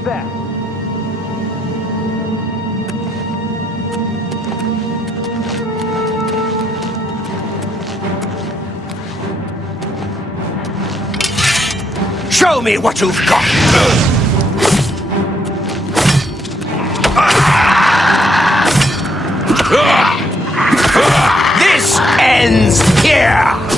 Who's there? Show me what you've got! This ends here!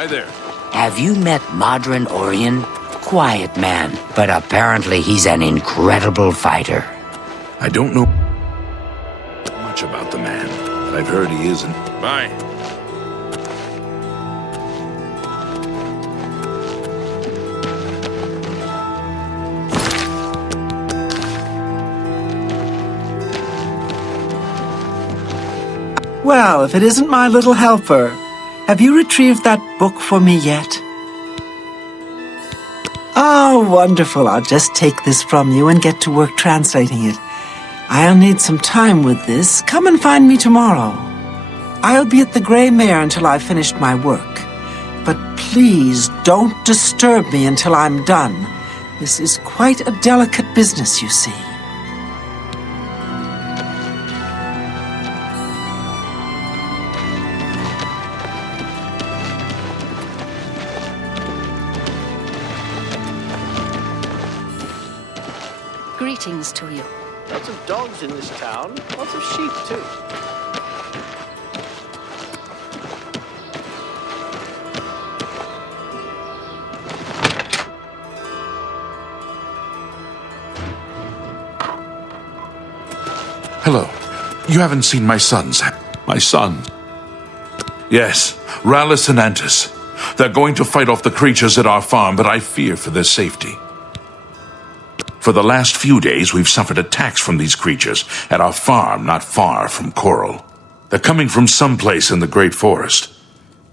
Hi there. Have you met Modron Orion? Quiet man, but apparently he's an incredible fighter. I don't know much about the man, but I've heard he isn't. Bye. Well, if it isn't my little helper, have you retrieved that book for me yet? Oh, wonderful. I'll just take this from you and get to work translating it. I'll need some time with this. Come and find me tomorrow. I'll be at the Grey Mare until I've finished my work. But please don't disturb me until I'm done. This is quite a delicate business, you see. Greetings to you. Lots of dogs in this town. Lots of sheep, too. Hello. You haven't seen my sons. My son. Yes, Rallus and Antis. They're going to fight off the creatures at our farm, but I fear for their safety. For the last few days, we've suffered attacks from these creatures at our farm not far from Coral. They're coming from someplace in the Great Forest.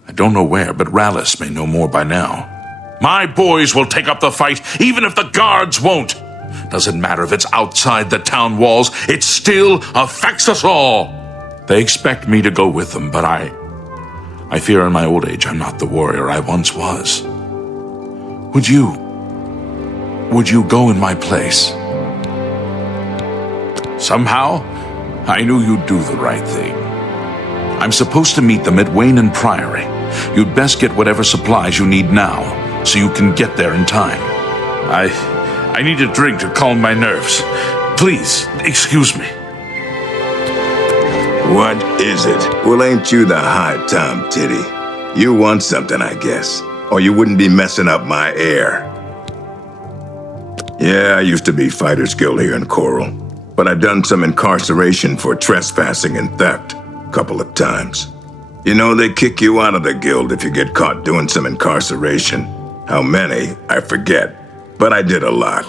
I don't know where, but Rallus may know more by now. My boys will take up the fight, even if the guards won't. Doesn't matter if it's outside the town walls, it still affects us all. They expect me to go with them, but I fear in my old age I'm not the warrior I once was. Would you go in my place? Somehow, I knew you'd do the right thing. I'm supposed to meet them at Wayne and Priory. You'd best get whatever supplies you need now, so you can get there in time. I need a drink to calm my nerves. Please, excuse me. What is it? Well, ain't you the high Tom Titty? You want something, I guess. Or you wouldn't be messing up my air. Yeah, I used to be Fighters Guild here in Coral. But I've done some incarceration for trespassing and theft a couple of times. You know, they kick you out of the guild if you get caught doing some incarceration. How many, I forget. But I did a lot.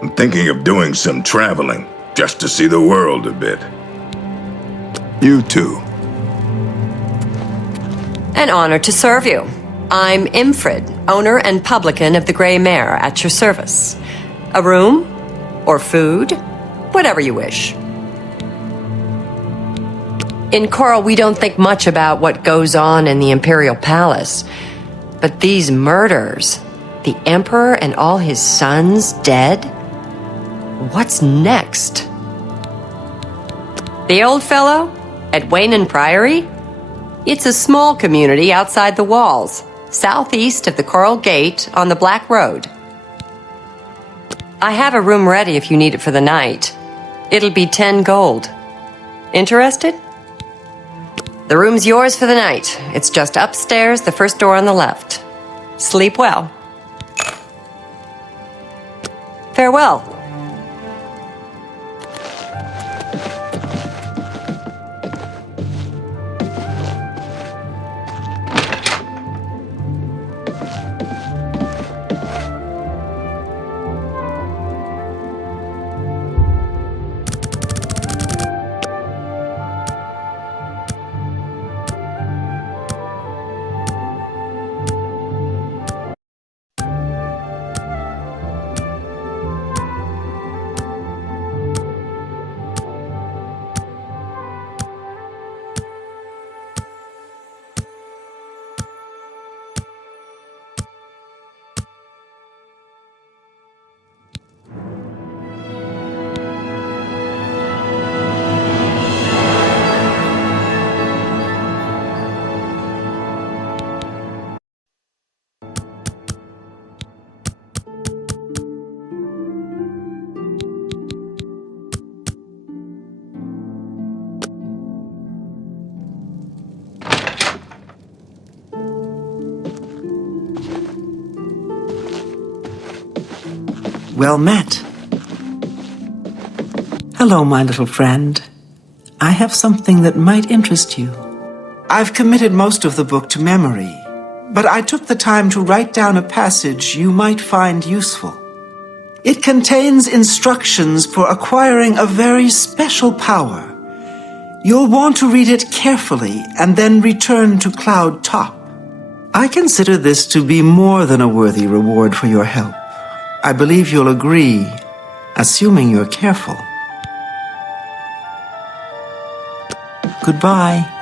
I'm thinking of doing some traveling, just to see the world a bit. You too. An honor to serve you. I'm Imfrid, owner and publican of the Grey Mare, at your service. A room? Or food? Whatever you wish. In Coral, we don't think much about what goes on in the Imperial Palace. But these murders, the Emperor and all his sons dead? What's next? The old fellow? At Wayne and Priory? It's a small community outside the walls, southeast of the Coral Gate on the Black Road. I have a room ready if you need it for the night. It'll be 10 gold. Interested? The room's yours for the night. It's just upstairs, the first door on the left. Sleep well. Farewell. Well met. Hello, my little friend. I have something that might interest you. I've committed most of the book to memory, but I took the time to write down a passage you might find useful. It contains instructions for acquiring a very special power. You'll want to read it carefully and then return to Cloud Top. I consider this to be more than a worthy reward for your help. I believe you'll agree, assuming you're careful. Goodbye.